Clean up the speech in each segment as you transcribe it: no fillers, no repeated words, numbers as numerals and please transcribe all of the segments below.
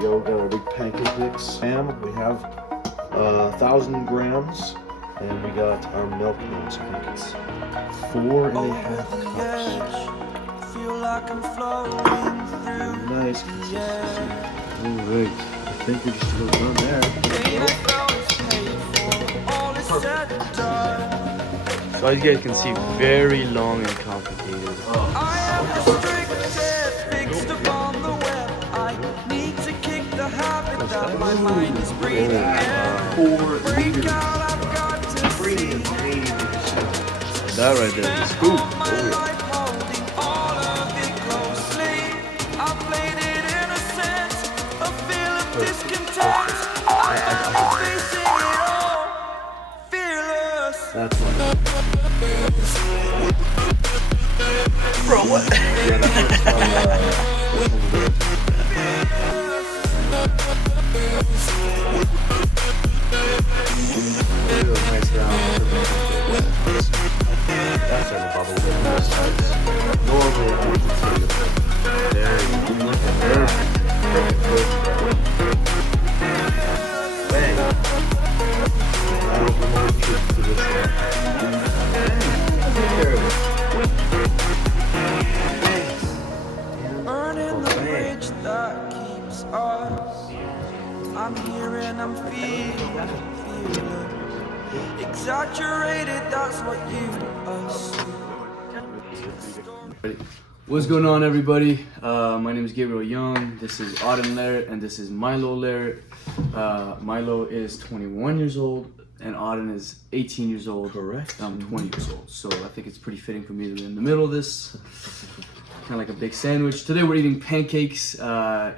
go. We got our big pancake mix. And we have 1,000 grams. And we got our milk notes. I think it's 4.5 cups. Nice consistency. Alright, I think we're just about done there. Perfect. So as you guys can see, very long and complicated. That right there is a scoop. Oh, yeah. That's one. Bro, what? Yeah, that's nice round. That's a bubble. Normally, I would say there you go. Perfect. Bang. Now we're moving to this one. Take care of it. Burning the bridge that keeps us. I'm here and I'm feeling. Exaggerated, that's what you assume. What's going on, everybody? My name is Gabriel Young. This is Auden Larratt, and this is Milo Larratt. Milo is 21 years old, and Auden is 18 years old. Correct. I'm 20 years old, so I think it's pretty fitting for me to be in the middle of this. Kind of like a big sandwich. Today we're eating pancakes.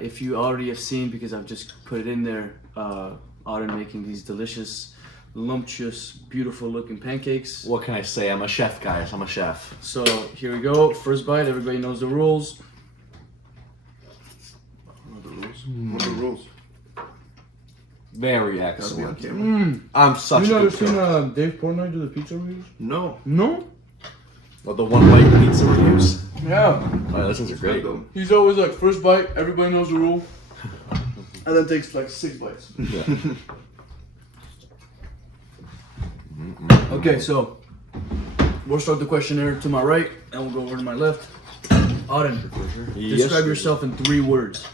If you already have seen, because I've just put it in there, Auden making these delicious, lumptuous, beautiful looking pancakes. What can I say? I'm a chef, guys. I'm a chef. So here we go. First bite. Everybody knows the rules. What are the rules? Very excellent. I'm such You a never good seen cook. Dave Portnoy do the pizza reviews? No. No? Well, the one white pizza reviews. Yeah. Oh, those ones are great. Though. He's always like, first bite, everybody knows the rule. And then takes like 6 bites. Yeah. Okay, so we'll start the questionnaire to my right, and we'll go over to my left. Auden, describe yourself in 3 words.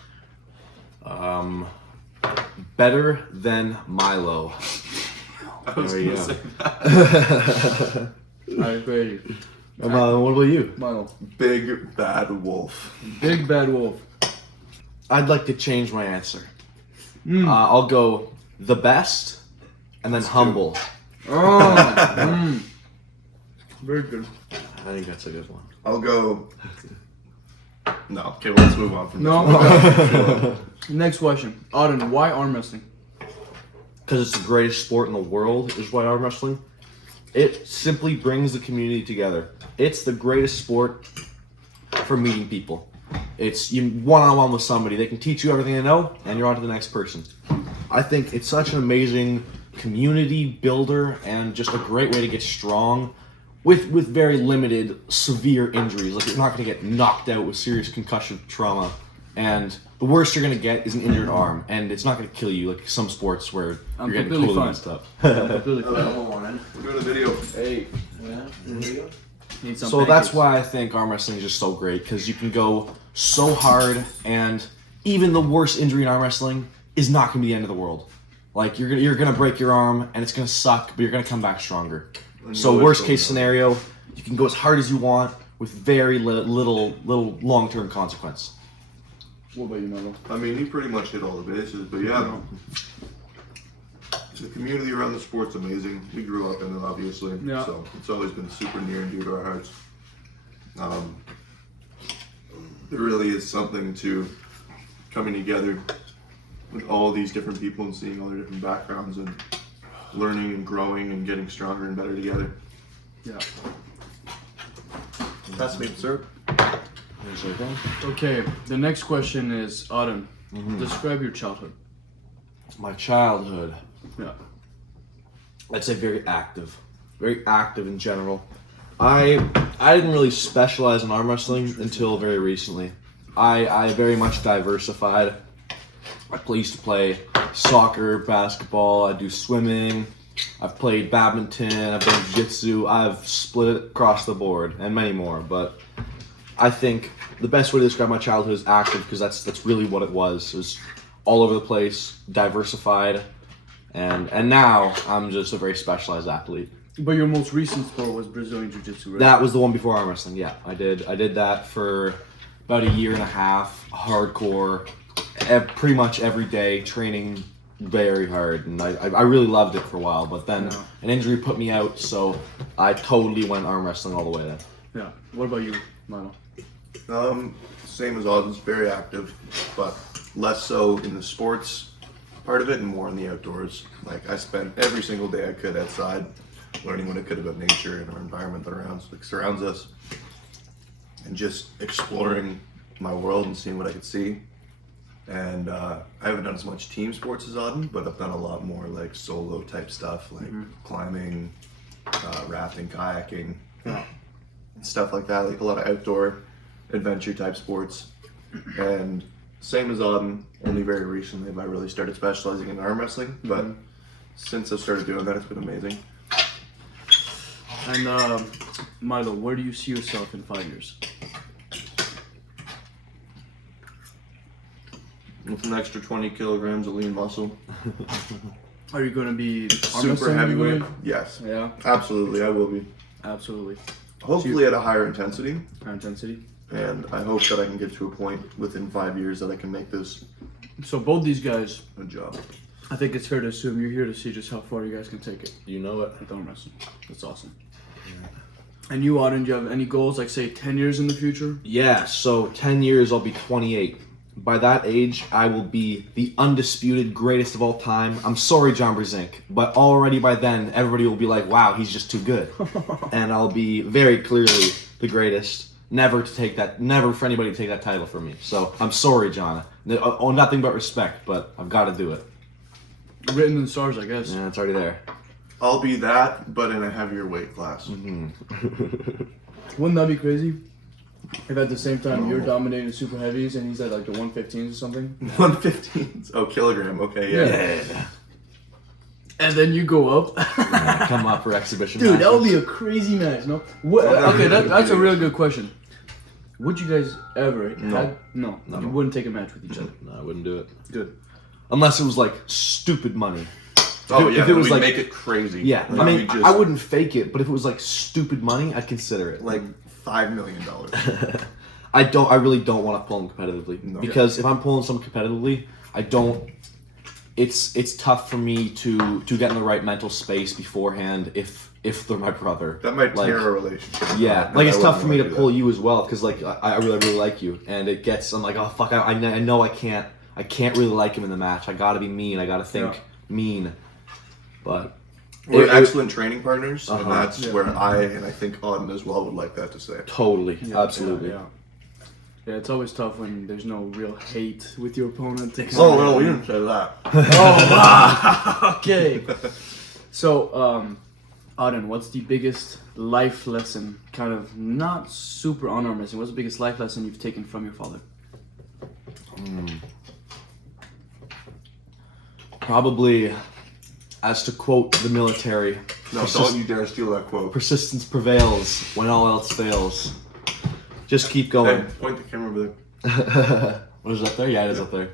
Better than Milo. I was There you gonna go. say that. Alright, crazy. What about you? Milo. Big bad wolf. Big bad wolf. I'd like to change my answer. I'll go the best, and then humble. Oh, very good. I think that's a good one. I'll go. No. Okay, well, let's move on from No. this. Next question. Auden, why arm wrestling? Because it's the greatest sport in the world, is why arm wrestling. It simply brings the community together. It's the greatest sport for meeting people. It's you one-on-one with somebody. They can teach you everything they know, and you're on to the next person. I think it's such an amazing community builder and just a great way to get strong with very limited severe injuries. Like, you're not going to get knocked out with serious concussion trauma, and the worst you're going to get is an injured arm, and it's not going to kill you like some sports where I'm you're getting completely totally fine. messed up. I'm completely fine. We're doing a video. Hey. Need some So that's pancakes. why I think arm wrestling is just so great, because you can go so hard, and even the worst injury in arm wrestling is not going to be the end of the world. Like, you're gonna break your arm, and it's gonna suck, but you're gonna come back stronger. So worst case scenario, you can go as hard as you want with very little long-term consequence. What about you, Milo? I mean, he pretty much hit all the bases, but yeah. The community around the sport's amazing. We grew up in it, obviously. Yeah. So it's always been super near and dear to our hearts. There really is something to coming together with all these different people and seeing all their different backgrounds and learning and growing and getting stronger and better together. Yeah. That's me, sir. Okay, the next question is, Auden, describe your childhood. My childhood, Yeah. I'd say very active in general. I didn't really specialize in arm wrestling until very recently. I very much diversified used to play soccer, basketball, I do swimming, I've played badminton, I've done jiu-jitsu, I've split it across the board, and many more. But I think the best way to describe my childhood is active, because that's really what it was. It was all over the place, diversified, and now I'm just a very specialized athlete. But your most recent sport was Brazilian Jiu-Jitsu, right? That was the one before arm wrestling. Yeah, I did that for about a year and a half, hardcore, pretty much every day, training very hard, and I really loved it for a while. But then an injury put me out, so I totally went arm wrestling all the way then. Yeah. What about you, Milo? Same as Auden's, very active, but less so in the sports part of it and more in the outdoors. Like, I spent every single day I could outside, learning what I could about nature and our environment that surrounds us, and just exploring my world and seeing what I could see. And I haven't done as much team sports as Auden, but I've done a lot more like solo type stuff, like climbing, rafting, kayaking, stuff like that, like a lot of outdoor adventure type sports. And same as Auden, only very recently have I really started specializing in arm wrestling, but since I've started doing that, it's been amazing. And Milo, where do you see yourself in 5 years? With an extra 20 kilograms of lean muscle. Are you going to be arm Super wrestling heavyweight? anyway? Yes. Yeah, Absolutely, I will be. absolutely. Hopefully at a higher intensity. High intensity. And I hope that I can get to a point within 5 years that I can make this So both these guys, a job. I think it's fair to assume you're here to see just how far you guys can take it You know it. with arm wrestling. That's awesome. And you, Auden, do you have any goals, like say 10 years in the future? Yeah, so 10 years I'll be 28. By that age, I will be the undisputed greatest of all time. I'm sorry, John Brzezinski, but already by then, everybody will be like, wow, he's just too good. And I'll be very clearly the greatest. Never for anybody to take that title from me. So I'm sorry, John. Oh, nothing but respect, but I've got to do it. Written in the stars, I guess. Yeah, it's already there. I'll be that, but in a heavier weight class. Wouldn't that be crazy? If at the same time you're dominating super heavies and he's at like the 115s or something? 115. Oh, kilogram. Okay, yeah. Yeah. And then you go up? Come up for exhibition Dude, that would matches. be a crazy match, no? Okay, that's a real good question. Would you guys ever... No, you wouldn't take a match with each other. No, I wouldn't do it. Good. Unless it was like stupid money. If it was like, make it crazy. Yeah, Like, I mean, we just, I wouldn't fake it, but if it was like stupid money, I'd consider it. like $5 million. I really don't want to pull them competitively. No. Because if I'm pulling someone competitively, it's tough for me to get in the right mental space beforehand if they're my brother. That might Like, tear a relationship. Yeah, And like I it's tough wouldn't for me to wanna do pull that. you as well, because like I really like you, and it gets, I'm like, oh fuck, I know I can't really like him in the match. I gotta be mean. I gotta think mean. But We're excellent training partners, and Uh-huh. that's where I think Auden as well would like that to say. Totally, absolutely. Yeah, it's always tough when there's no real hate with your opponent. Oh, well, we didn't say that. Oh, wow. Okay. So, Auden, what's the biggest life lesson, kind of not super on arm wrestling, what's the biggest life lesson you've taken from your father? Probably, as to quote the military, No, don't you dare steal that quote. persistence prevails when all else fails. Just keep Hey, going. point the camera over there. What is up there? Yeah, it is up there.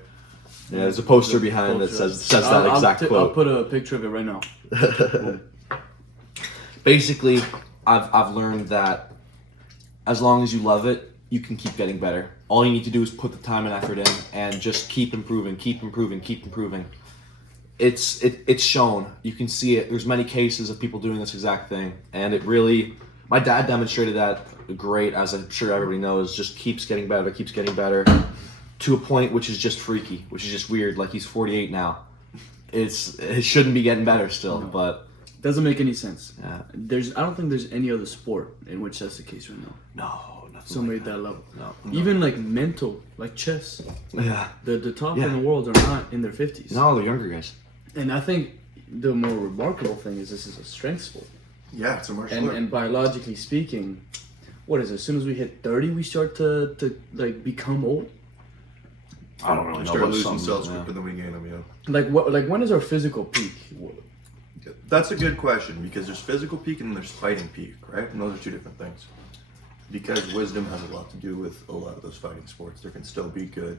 Yeah, there's a poster behind that says that exact I'll quote. put a picture of it right now. Basically, I've learned that as long as you love it, you can keep getting better. All you need to do is put the time and effort in, and just keep improving. It's shown. You can see it. There's many cases of people doing this exact thing, and it really. My dad demonstrated that great, as I'm sure everybody knows. Just keeps getting better, to a point which is just freaky, which is just weird. Like, he's 48 now. It shouldn't be getting better still, but Doesn't make any sense. yeah. I don't think there's any other sport in which that's the case right now. No, nothing. Somebody at that level. No. Even like mental, like chess. Yeah. The top Yeah. in the world are not in their 50s. No, they're younger guys. And I think the more remarkable thing is this is a strength sport. Yeah, it's a martial art. And biologically speaking, what is it? As soon as we hit 30, we start to like become old. I don't really know. Start But losing something, cells yeah. quicker than we gain them, Like what? Like when is our physical peak? That's a good question because there's physical peak and there's fighting peak, right? And those are two different things. Because wisdom has a lot to do with a lot of those fighting sports. There can still be good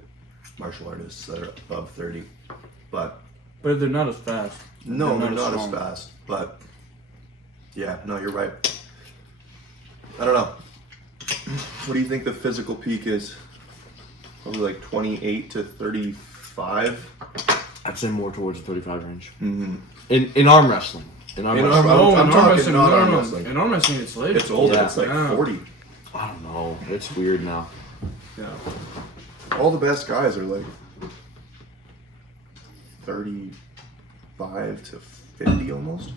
martial artists that are above 30, but they're not as fast. no, they're not as strong. fast. But yeah, no, you're right. I don't know. What do you think the physical peak is? Probably like 28 to 35. I'd say more towards the 35 range. Mm-hmm. In arm wrestling. In arm In wrestling. arm- I'm talking not arm no. wrestling. In arm wrestling, it's later. It's older. Yeah. It's like Yeah. 40. I don't know. It's weird now. Yeah. All the best guys are like 35 to 50 almost.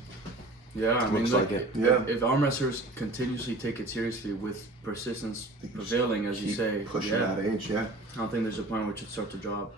Yeah, I mean, Looks like it. Yeah. If arm wrestlers continuously take it seriously with persistence prevailing, as you Keep say, pushing yeah, that age, yeah. I don't think there's a point where it should start to drop.